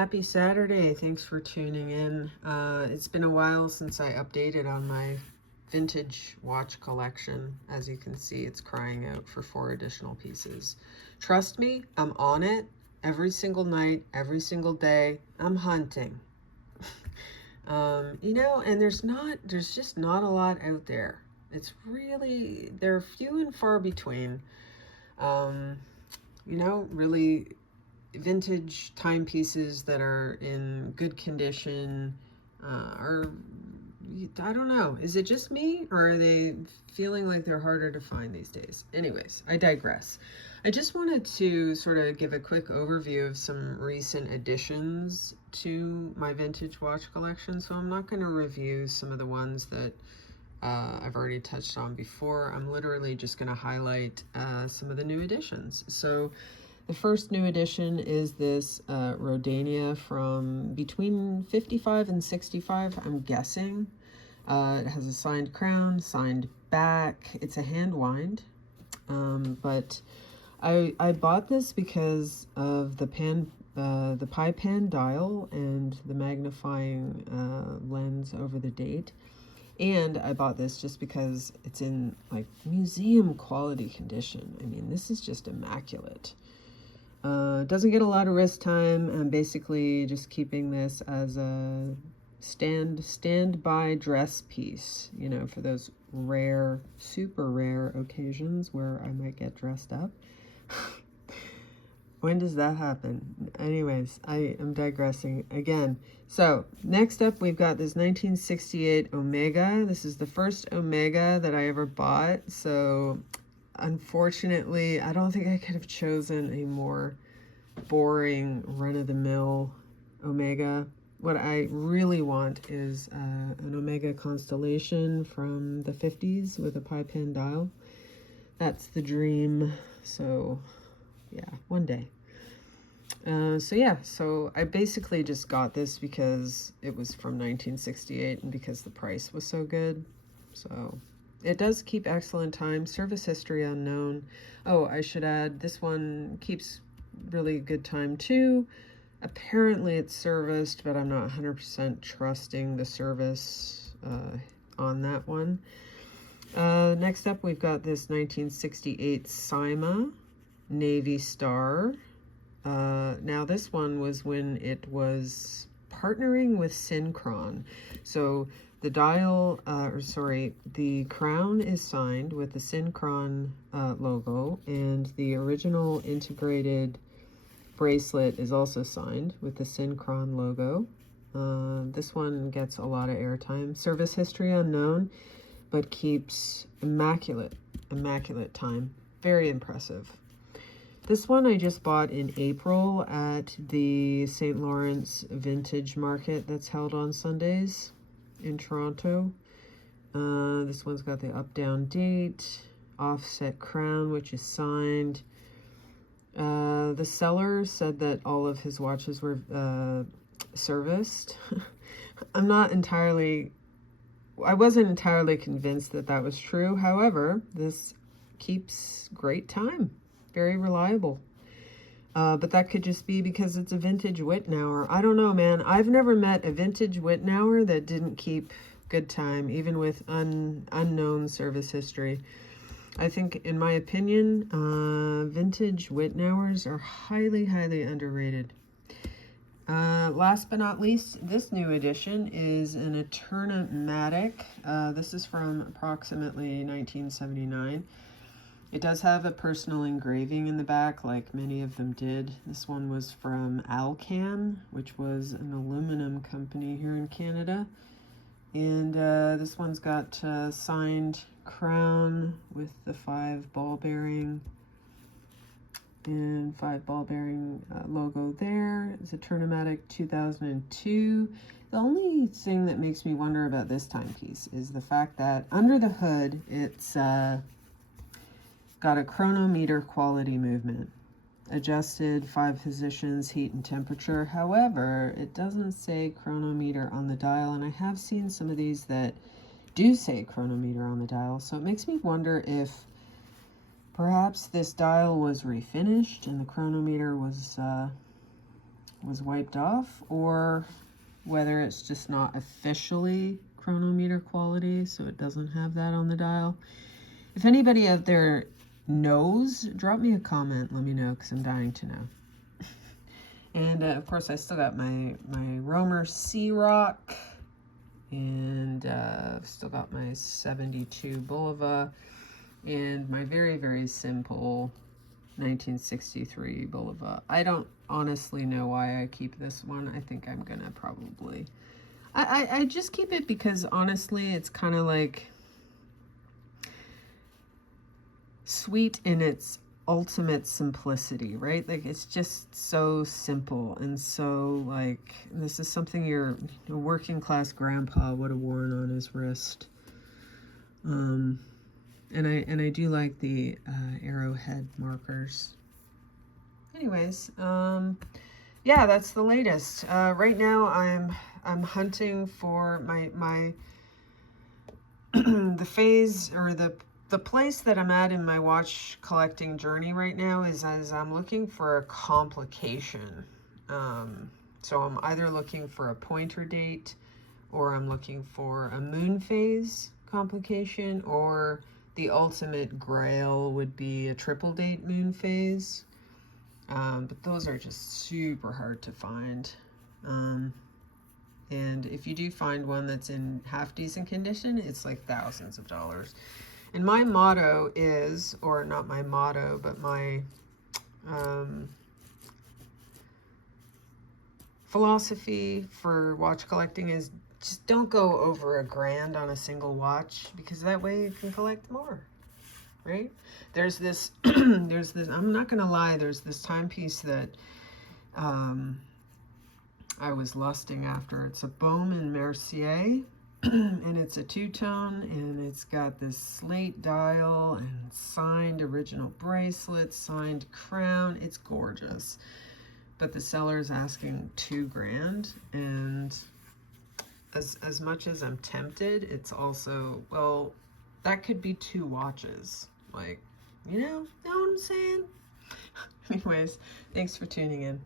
Happy Saturday. Thanks for tuning in. It's been a while since I updated on my vintage watch collection. As you can see, it's crying out for 4 additional pieces. Trust me, I'm on it every single night, every single day. I'm hunting. And there's just not a lot out there. They're few and far between. Um, really vintage timepieces that are in good condition are, I don't know, is it just me or are they feeling like they're harder to find these days? Anyways, I digress. I just wanted to sort of give a quick overview of some recent additions to my vintage watch collection. So I'm not going to review some of the ones that I've already touched on before. I'm literally just going to highlight some of the new additions. So the first new addition is this Rodania from between 55 and 65, I'm guessing. It has a signed crown, signed back. It's a hand wind. But I bought this because of the pie pan dial and the magnifying lens over the date. And I bought this just because it's in like museum quality condition. I mean, this is just immaculate. Doesn't get a lot of wrist time. I'm basically just keeping this as a standby dress piece, for those rare, super rare occasions where I might get dressed up. When does that happen? Anyways, I am digressing again. So next up, we've got this 1968 Omega. This is the first Omega that I ever bought. So unfortunately, I don't think I could have chosen a more boring run-of-the-mill Omega. What I really want is an Omega Constellation from the 50s with a pie pan dial. That's the dream. So yeah, one day. So I basically just got this because it was from 1968 and because the price was so good. So it does keep excellent time. Service history unknown. Oh, I should add, this one keeps really good time too. Apparently it's serviced, but I'm not 100% trusting the service on that one. Next up, we've got this 1968 Cyma Navy Star. Now this one was when it was partnering with Synchron. So the the crown is signed with the Synchron logo, and the original integrated bracelet is also signed with the Synchron logo. This one gets a lot of airtime. Service history unknown, but keeps immaculate time. Very impressive. This one I just bought in April at the St. Lawrence Vintage Market that's held on Sundays in Toronto. This one's got the up-down date, offset crown, which is signed. The seller said that all of his watches were serviced. I wasn't entirely convinced that that was true. However, this keeps great time. Very reliable. But that could just be because it's a vintage Wittnauer. I don't know, man. I've never met a vintage Wittnauer that didn't keep good time, even with unknown service history. I think, in my opinion, vintage Wittnauers are highly, highly underrated. Last but not least, this new edition is an Eterna-Matic. This is from approximately 1979. It does have a personal engraving in the back, like many of them did. This one was from Alcan, which was an aluminum company here in Canada. And this one's got signed crown with the 5 ball bearing and 5 ball bearing logo there. It's a Eterna-Matic 2002. The only thing that makes me wonder about this timepiece is the fact that under the hood, it's got a chronometer quality movement, adjusted 5 positions, heat and temperature. However, it doesn't say chronometer on the dial, and I have seen some of these that do say chronometer on the dial, so it makes me wonder if perhaps this dial was refinished and the chronometer was was wiped off, or whether it's just not officially chronometer quality, so it doesn't have that on the dial. If anybody out there knows, drop me a comment, let me know, because I'm dying to know. And of course I still got my Romer Sea Rock, and I've still got my 72 Bulova, and my very, very simple 1963 Bulova. I don't honestly know why I keep this one. I think I'm gonna probably, I just keep it because honestly it's kind of like sweet in its ultimate simplicity, right? Like it's just so simple, and so like this is something your working class grandpa would have worn on his wrist. And I do like the arrowhead markers. Anyways, yeah, that's the latest. Right now I'm hunting for my the phase, or the place that I'm at in my watch collecting journey right now is as I'm looking for a complication. So I'm either looking for a pointer date, or I'm looking for a moon phase complication, or the ultimate grail would be a triple date moon phase. But those are just super hard to find. And if you do find one that's in half decent condition, it's like thousands of dollars. And my motto is, or not my motto, but my philosophy for watch collecting is just don't go over $1,000 on a single watch, because that way you can collect more, right? There's this, I'm not gonna lie, there's this timepiece that I was lusting after. It's a Baume & Mercier, and it's a two-tone, and it's got this slate dial and signed original bracelet, signed crown. It's gorgeous, but the seller's asking $2,000, and as much as I'm tempted, it's also, well, that could be 2 watches, like, know what I'm saying? Anyways, thanks for tuning in.